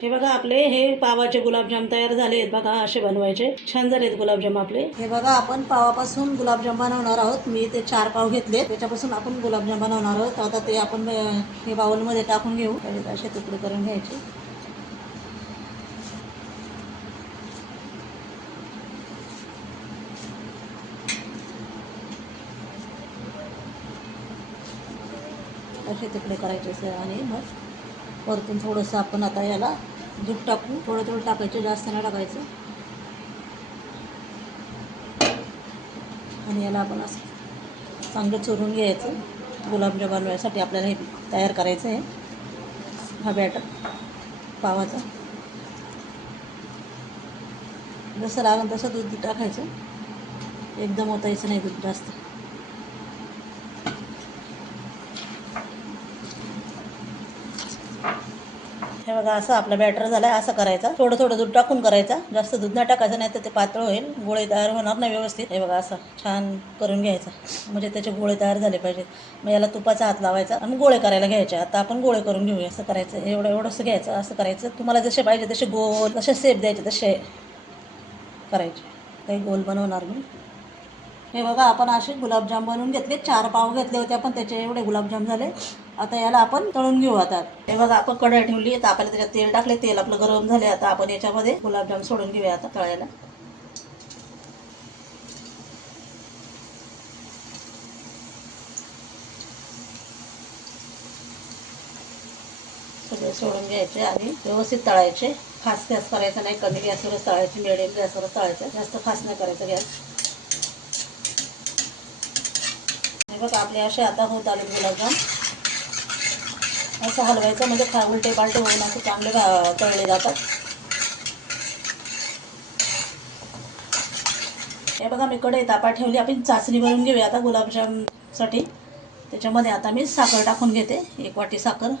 हे बघा आपले हे पावाचे गुलाबजाम तयार झाले आहेत बघा. असे बनवायचे, छान झालेत गुलाबजाम आपले. हे बघा आपण पावापासून गुलाबजाम बनवणार आहोत. मी ते 4 पाव घेतले, त्याच्यापासून आपण गुलाबजाम बनवणार आहोत. आता ते आपण हे बाउलमध्ये टाकून घेऊ. असे तुकडे करून घ्यायचे. असे तुकडे करायचे आणि मग वरतून थोडंसं आपण आता याला दूध टाकू. थोडं थोडं टाकायचं, जास्त नाही टाकायचं. आणि याला आपण असं चांगलं चुरून घ्यायचं. गुलाबजाम बनवण्यासाठी आपल्याला हे तयार करायचं आहे. हा बॅटर पावाचा जसं लागेल तसं दूध टाकायचं. एकदम ओतायचं नाही दूध जास्त. हे बघा असं आपलं बॅटर झालं आहे. असं करायचं, थोडं थोडं दूध टाकून करायचा. जास्त दूध नाही टाकायचं, नाही तर ते पातळ होईल, गोळे तयार होणार नाही व्यवस्थित. हे बघा असं छान करून घ्यायचं, म्हणजे त्याचे गोळे तयार झाले पाहिजेत. मग याला तुपाचा हात लावायचा आणि गोळे करायला घ्यायचे. आता आपण गोळे करून घेऊया. असं करायचं, एवढंसं घ्यायचं. असं करायचं, तुम्हाला जसे पाहिजे तसे गोल, तसे शेप द्यायचे, तसे करायचे. काही गोल बनवणार मी. हे बघा आपण असे गुलाबजाम बनवून घेतले. 4 पाव घेतले होते आपण, त्याचे एवढे गुलाबजाम झाले. आता याला आपण तळून घेऊ. आता हे बघा आपण कढई ठेवली, तर आपल्याला त्याच्यात तेल टाकले. तेल आपलं गरम झाले. आता आपण याच्यामध्ये गुलाबजाम सोडून घेऊया आता तळायला. सगळे सोडून घ्यायचे आणि व्यवस्थित तळायचे. फास्ट गॅस करायचा नाही, कमी गॅसवरच तळायचे, मिडियम गॅसवरच तळायचं, जास्त फास्ट नाही करायचं गॅस. हे बघा आपले असे आता होत आले गुलाबजाम. असं हलवायचं, म्हणजे उलटे पालटे होऊन असं चांगले तळले जातात. हे बघा मी कढई तापा ठेवली. आपण चाचणी बनवून घेऊया आता गुलाबजामसाठी. त्याच्यामध्ये आता मी साखर टाकून घेते. 1 वाटी साखर.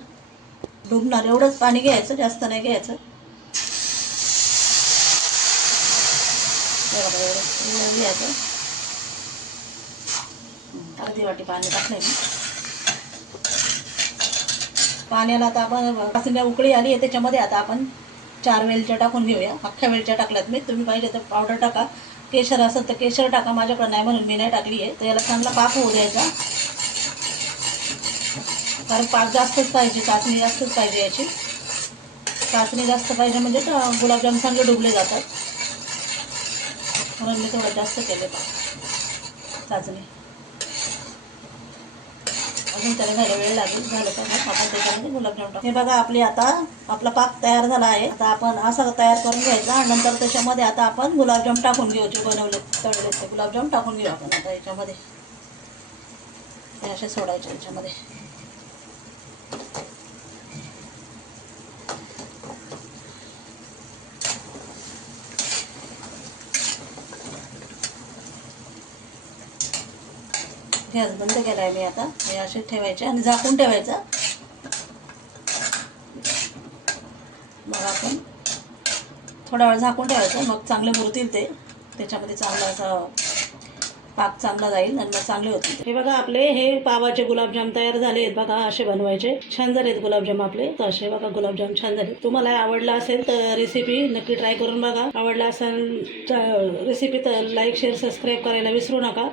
डुबणार एवढंच पाणी घ्यायचं, जास्त नाही घ्यायचं. हे बघा एवढं घ्यायचं. अर्धी वाटी पाणी टाकलंय मी. पाण्याला आता आपण चाचण्या उकळी आली आहे, त्याच्यामध्ये आता आपण 4 वेलच्या टाकून घेऊया. अख्ख्या वेलच्या टाकल्यात मी, तुम्ही पाहिजे तर पावडर टाका. केशर असेल तर केशर टाका, माझ्याकडे नाही म्हणून मी नाही टाकली आहे. तर याला चांगला पाक होऊ द्यायचा, कारण पाक जास्तच पाहिजे, चाचणी जास्तच पाहिजे याची. चाचणी जास्त पाहिजे म्हणजे गुलाबजाम चांगले डुबले जातात, म्हणून मी थोडं जास्त केले चाचणी. अजून त्याला घ्यायला वेळ लागेल. झालं का आपण त्याच्यामध्ये गुलाबजाम टाकू. हे बघा आपली आता आपला पाक तयार झाला आहे. आता आपण असं तयार करून घ्यायचा आणि नंतर त्याच्यामध्ये आता आपण गुलाबजाम टाकून घेऊ. जे बनवले तळले ते गुलाबजाम टाकून घेऊ आपण आता याच्यामध्ये. हे असे सोडायचे याच्यामध्ये. गॅस बंद केला आहे मी आता. हे असे ठेवायचे आणि झाकून ठेवायचं. मग आपण थोडा वेळ झाकून ठेवायचं, मग चांगले मुरतील ते. त्याच्यामध्ये चांगला असा पाक चांगला जाईल आणि मग चांगले होतील. हे बघा आपले हे पावाचे गुलाबजाम तयार झाले आहेत बघा. असे बनवायचे, छान झालेत गुलाबजाम आपले. तर असे बघा गुलाबजाम छान झाले. तुम्हाला आवडला असेल तर रेसिपी नक्की ट्राय करून बघा. आवडला असेल रेसिपी तर लाईक शेअर सबस्क्राईब करायला विसरू नका.